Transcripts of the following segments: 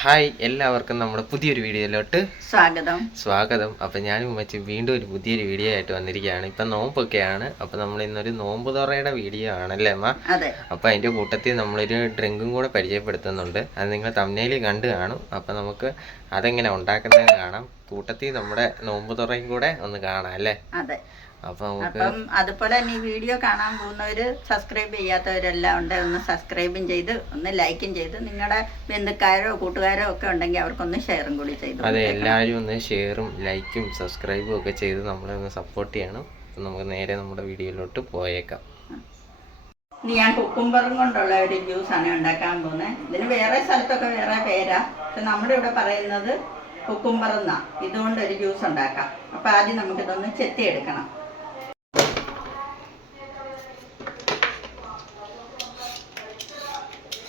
Hi, എല്ലാവർക്കും നമ്മുടെ പുതിയൊരു വീഡിയോയിലോട്ട് സ്വാഗതം. അപ്പം ഞാനും ഉമ്മച്ചി വീണ്ടും ഒരു പുതിയൊരു വീഡിയോ ആയിട്ട് വന്നിരിക്കുകയാണ്. ഇപ്പം നോമ്പൊക്കെയാണ്. അപ്പം നമ്മൾ ഇന്നൊരു നോമ്പ് തുറയുടെ വീഡിയോ ആണല്ലേ അമ്മ? അപ്പം അതിൻ്റെ കൂട്ടത്തിൽ നമ്മളൊരു ഡ്രിങ്കും കൂടെ പരിചയപ്പെടുത്തുന്നുണ്ട്. അത് നിങ്ങൾ തമ്മിൽ കണ്ടു കാണും. അപ്പം നമുക്ക് അതെങ്ങനെ ഉണ്ടാക്കുന്നതെന്ന് കാണാം. കൂട്ടത്തിൽ നമ്മുടെ നോമ്പ് തുറയും കൂടെ ഒന്ന് കാണാം അല്ലേ? അപ്പം അതുപോലെ തന്നെ ഈ വീഡിയോ കാണാൻ പോകുന്നവര് സബ്സ്ക്രൈബ് ചെയ്യാത്തവരെല്ലാം ഉണ്ട്. ഒന്ന് സബ്സ്ക്രൈബും ചെയ്ത് ഒന്ന് ലൈക്കും ചെയ്ത് നിങ്ങളുടെ ബന്ധുക്കാരോ കൂട്ടുകാരോ ഒക്കെ ഉണ്ടെങ്കിൽ അവർക്കൊന്ന് ഷെയറും കൂടി ചെയ്തു. അതെ, എല്ലാവരും ഒന്ന് ഷെയറും ലൈക്കും സബ്സ്ക്രൈബും ഒക്കെ ചെയ്ത് നമ്മളെ ഒന്ന് സപ്പോർട്ട് ചെയ്യണം. അപ്പം നമുക്ക് നേരെ നമ്മുടെ വീഡിയോയിലോട്ട് പോയേക്കാം. ഞാൻ കുക്കുംബറും കൊണ്ടുള്ള ഒരു ജ്യൂസാണ് ഉണ്ടാക്കാൻ പോകുന്നത്. ഇതിന് വേറെ സ്ഥലത്തൊക്കെ വേറെ പേരാ, പക്ഷെ നമ്മുടെ ഇവിടെ പറയുന്നത് കുക്കുംബർ എന്നാ. ഇതുകൊണ്ട് ഒരു ജ്യൂസ് ഉണ്ടാക്കാം. അപ്പം ആദ്യം നമുക്കിതൊന്ന് ചെത്തിയെടുക്കണം.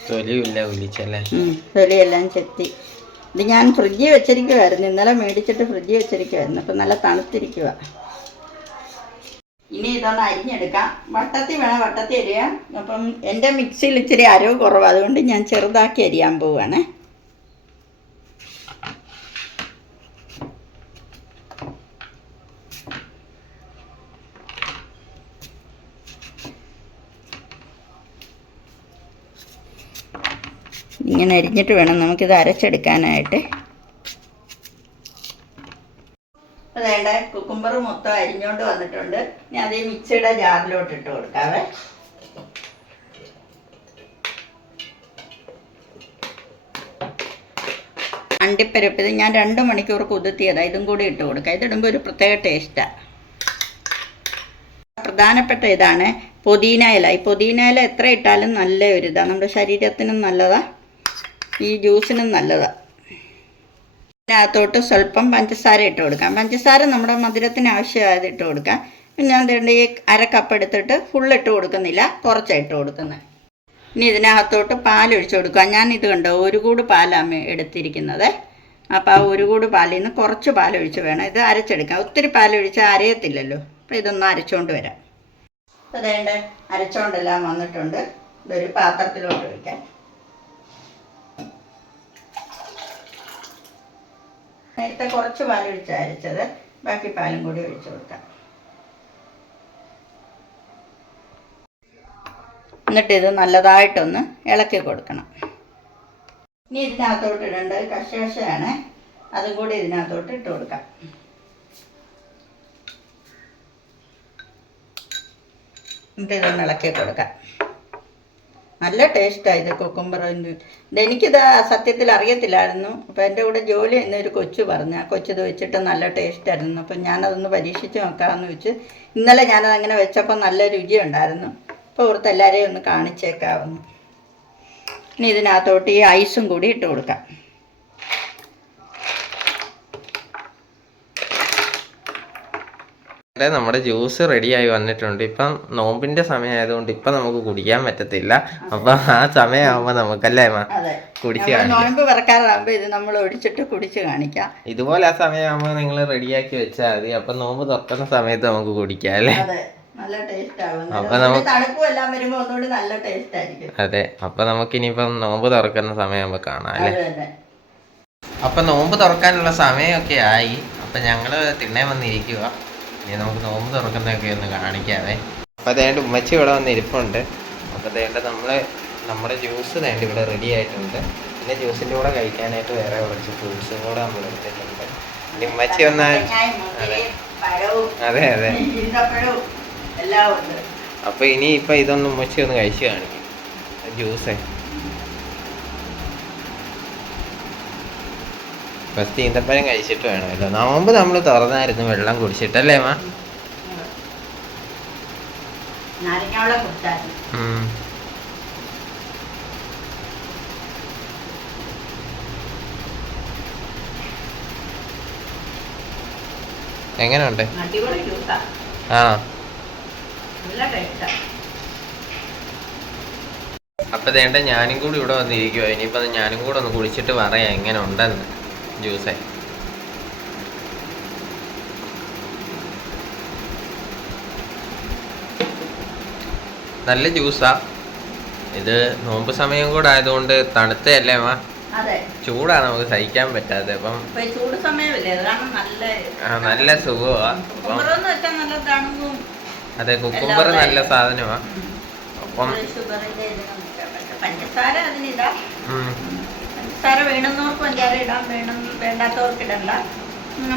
തൊലിയെല്ലാം ചെത്തി. ഇത് ഞാൻ ഫ്രിഡ്ജിൽ വെച്ചിരിക്കുമായിരുന്നു. ഇന്നലെ മേടിച്ചിട്ട് ഫ്രിഡ്ജിൽ വെച്ചിരിക്കുമായിരുന്നു. അപ്പം നല്ല തണുത്തിരിക്കുക. ഇനി ഇതൊന്ന് അരിഞ്ഞെടുക്കാം. വട്ടത്തിൽ വേണം, വട്ടത്തിൽ അരിയാം. അപ്പം എൻ്റെ മിക്സിയിൽ ഇച്ചിരി അരവ് കുറവ്, അതുകൊണ്ട് ഞാൻ ചെറുതാക്കി അരിയാൻ പോവുകയാണേ. ഇങ്ങനെ അരിഞ്ഞിട്ട് വേണം നമുക്കിത് അരച്ചെടുക്കാനായിട്ട്. അതേണ്ട കുക്കുംബർ മൊത്തം അരിഞ്ഞോണ്ട് വന്നിട്ടുണ്ട്. ഞാൻ അതേ മിക്സിയുടെ ജാറിലോട്ട് ഇട്ട് കൊടുക്കാവേ. അണ്ടിപ്പരിപ്പ് ഇത് ഞാൻ 2 മണിക്കൂർ കുതിർത്തിയതാണ്. ഇതും കൂടി ഇട്ട് കൊടുക്കാം. ഇതിടുമ്പോൾ ഒരു പ്രത്യേക ടേസ്റ്റാണ്. പ്രധാനപ്പെട്ട ഇതാണ് പുതിന ഇല. ഈ പുതിന ഇല എത്ര ഇട്ടാലും നല്ല ഒരു ഇതാണ്, നമ്മുടെ ശരീരത്തിനും നല്ലതാണ്, ഈ ജ്യൂസിനും നല്ലതാണ്. അതിനകത്തോട്ട് സ്വല്പം പഞ്ചസാര ഇട്ട് കൊടുക്കാം. പഞ്ചസാര നമ്മുടെ മധുരത്തിന് ആവശ്യമായത് ഇട്ട് കൊടുക്കാം. ഞാൻ ഈ 1/2 കപ്പ് എടുത്തിട്ട് ഫുള്ളിട്ട് കൊടുക്കുന്നില്ല, കുറച്ചാണ് ഇട്ട് കൊടുക്കുന്നത്. ഇനി ഇതിനകത്തോട്ട് പാലൊഴിച്ച് കൊടുക്കുക. ഞാനിത് കണ്ടോ 1 കൂട് പാലാണ് എടുത്തിരിക്കുന്നത്. അപ്പോൾ ആ 1 കൂട് പാലിൽ നിന്ന് കുറച്ച് പാലൊഴിച്ച് വേണം ഇത് അരച്ചെടുക്കാം. ഒത്തിരി പാലൊഴിച്ചാൽ അരയത്തില്ലല്ലോ. അപ്പോൾ ഇതൊന്ന് അരച്ചുകൊണ്ട് വരാം. അതേണ്ട അരച്ചുകൊണ്ടെല്ലാം വന്നിട്ടുണ്ട്. ഇതൊരു പാത്രത്തിലോട്ട് വയ്ക്കാം. നേരത്തെ കുറച്ച് പാലൊഴിച്ച് അരച്ചത്, ബാക്കി പാലും കൂടി ഒഴിച്ച് കൊടുക്കാം. എന്നിട്ട് ഇത് നല്ലതായിട്ടൊന്ന് ഇളക്കി കൊടുക്കണം. ഇനി ഇതിനകത്തോട്ട് ഇടേണ്ടത് കശകശയാണ്. അതും കൂടി ഇതിനകത്തോട്ട് ഇട്ട് കൊടുക്കാം. എന്നിട്ട് ഇതൊന്ന് ഇളക്കി കൊടുക്കാം. നല്ല ടേസ്റ്റാണ് ഇത് കുക്കുംബറിൻ്റെ. ഇതെനിക്കിത് സത്യത്തിൽ അറിയത്തില്ലായിരുന്നു. അപ്പോൾ എൻ്റെ കൂടെ ജോലി എന്നൊരു കൊച്ചു പറഞ്ഞു. ആ കൊച്ചിത് വെച്ചിട്ട് നല്ല ടേസ്റ്റായിരുന്നു. അപ്പം ഞാനതൊന്ന് പരീക്ഷിച്ച് നോക്കാമെന്ന് വെച്ച് ഇന്നലെ ഞാനതങ്ങനെ വെച്ചപ്പോൾ നല്ല രുചിയുണ്ടായിരുന്നു. അപ്പോൾ ഓർത്ത് എല്ലാവരെയും ഒന്ന് കാണിച്ചേക്കാവുന്നു. ഇനി ഇതിനകത്തോട്ട് ഈ ഐസും കൂടി ഇട്ട് കൊടുക്കാം. നമ്മുടെ ജ്യൂസ് റെഡിയായി വന്നിട്ടുണ്ട്. ഇപ്പം നോമ്പിന്റെ സമയമായതുകൊണ്ട് ഇപ്പം നമുക്ക് കുടിക്കാൻ പറ്റത്തില്ല. അപ്പം ആ സമയമാകുമ്പോൾ നമുക്കല്ലേ കുടിച്ച് നോമ്പ് പറക്കാറാകുമ്പോൾ ഇത് നമ്മൾ ഒഴിച്ചിട്ട് കുടിച്ച് കാണിക്കാം. ഇതുപോലെ ആ സമയമാകുമ്പോൾ നിങ്ങൾ റെഡിയാക്കി വെച്ചാൽ മതി. അപ്പം നോമ്പ് തുറക്കുന്ന സമയത്ത് നമുക്ക് കുടിക്കാം അല്ലേ? നല്ല ടേസ്റ്റ് ആവും. അപ്പൊ നമുക്ക് തണുപ്പും എല്ലാം വരുമ്പോൾ ഒന്നുകൂടി നല്ല ടേസ്റ്റ് ആയിരിക്കും. അതെ, അപ്പൊ നമുക്ക് ഇനിയിപ്പം നോമ്പ് തുറക്കുന്ന സമയമാകുമ്പോൾ കാണാം അല്ലേ? അപ്പൊ നോമ്പ് തുറക്കാനുള്ള സമയമൊക്കെ ആയി. അപ്പൊ ഞങ്ങള് തിണ്ണേ വന്നിരിക്കുക. ഇനി നമുക്ക് നോമ്പ് തുറക്കുന്നതൊക്കെ ഒന്ന് കാണിക്കാവേ. അപ്പോൾ അതേണ്ട ഉമ്മച്ചി ഇവിടെ വന്ന് ഇരിപ്പുണ്ട്. അപ്പോൾ അതേണ്ട നമ്മുടെ ജ്യൂസ് വേണ്ട ഇവിടെ റെഡി ആയിട്ടുണ്ട്. പിന്നെ ജ്യൂസിൻ്റെ കൂടെ കഴിക്കാനായിട്ട് വേറെ കുറച്ച് ഫ്രൂട്ട്സും കൂടെ നമ്മൾ എടുത്തിട്ടുണ്ട്. ഇനി ഉമ്മച്ചി വന്നാൽ അതെ അപ്പോൾ ഇനിയിപ്പോൾ ഇതൊന്നും ഉമ്മച്ചി ഒന്ന് കഴിച്ച് കാണിക്കും ജ്യൂസേ. ഫസ്റ്റ് ഈന്തപ്പഴം കഴിച്ചിട്ട് വേണമല്ലോ. നോമ്പ് നമ്മൾ തുറന്നായിരുന്നു വെള്ളം കുടിച്ചിട്ടല്ലേ മാ? എങ്ങനെയുണ്ട്? ആണോ? അപ്പൊ വേണ്ട ഞാനും കൂടി ഇവിടെ വന്നിരിക്കുവോ. ഇനിയിപ്പോ ഞാനും കൂടെ ഒന്ന് കുടിച്ചിട്ട് പറയാം എങ്ങനെ ഉണ്ടെന്ന് ജ്യൂസേ. നല്ല ജ്യൂസാ ഇത്. നോമ്പ് സമയം കൂടെ ആയതുകൊണ്ട് തണുത്തല്ലേ മാ? അതെ, ചൂടാണ് നമുക്ക് സഹിക്കാൻ പറ്റാതെ. അപ്പം ഇപ്പൊ ഈ ചൂട് സമയമല്ലേ, അതാണ് നല്ല നല്ല സുഖമാ. കുക്കുംബറെന്ന് വെച്ചാൽ നല്ല തണുപ്പും. അതെ, കുക്കുംബർ നല്ല സാധനമാ. അപ്പം ഷുഗറിന്റെ ഇതിനൊന്നും ഇടാൻ പറ്റില്ല. പഞ്ചസാര അതിനിടാം. പഞ്ചസാര വേണമെന്നവർക്ക് പഞ്ചാര ഇടാം, വേണ്ടാത്തവർക്ക് ഇടണ്ട.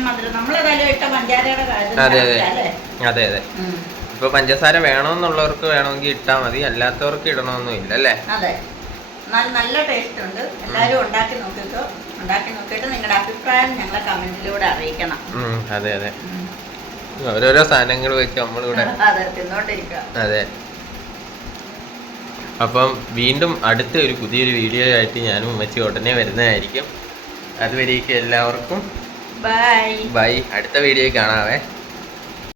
മധുരം നമ്മളേതായാലും ഇട്ട പഞ്ചാരയുടെ അതെ അതെ കാര്യം. അതെ അതെ. ഇപ്പൊ പഞ്ചസാര വേണമെന്നുള്ളവർക്ക് വേണമെങ്കിൽ ഇട്ടാ മതി, അല്ലാത്തവർക്ക് ഇടണമെന്നും ഇല്ല അല്ലേ? അതെ, നല്ല ടേസ്റ്റ് ഉണ്ട്. എല്ലാവരും ഉണ്ടാക്കി നോക്കിക്കോ. ഉണ്ടാക്കി നോക്കിയിട്ട് നിങ്ങളുടെ അഭിപ്രായം ഞങ്ങളെ കമന്റിലൂടെ അറിയിക്കണം. അതെ അതെ, ഓരോരോ സാധനങ്ങൾ വെച്ച് നമ്മളിവിടെ അതെ തിന്നോണ്ടിരിക്കുക. അതെ. അപ്പം വീണ്ടും അടുത്ത ഒരു പുതിയൊരു വീഡിയോ ആയിട്ട് ഞാനും ഉമ്മച്ചി ഉടനെ വരുന്നതായിരിക്കും. അതുവരേക്കും എല്ലാവർക്കും ബൈ. ബൈ. അടുത്ത വീഡിയോ കാണാവേ.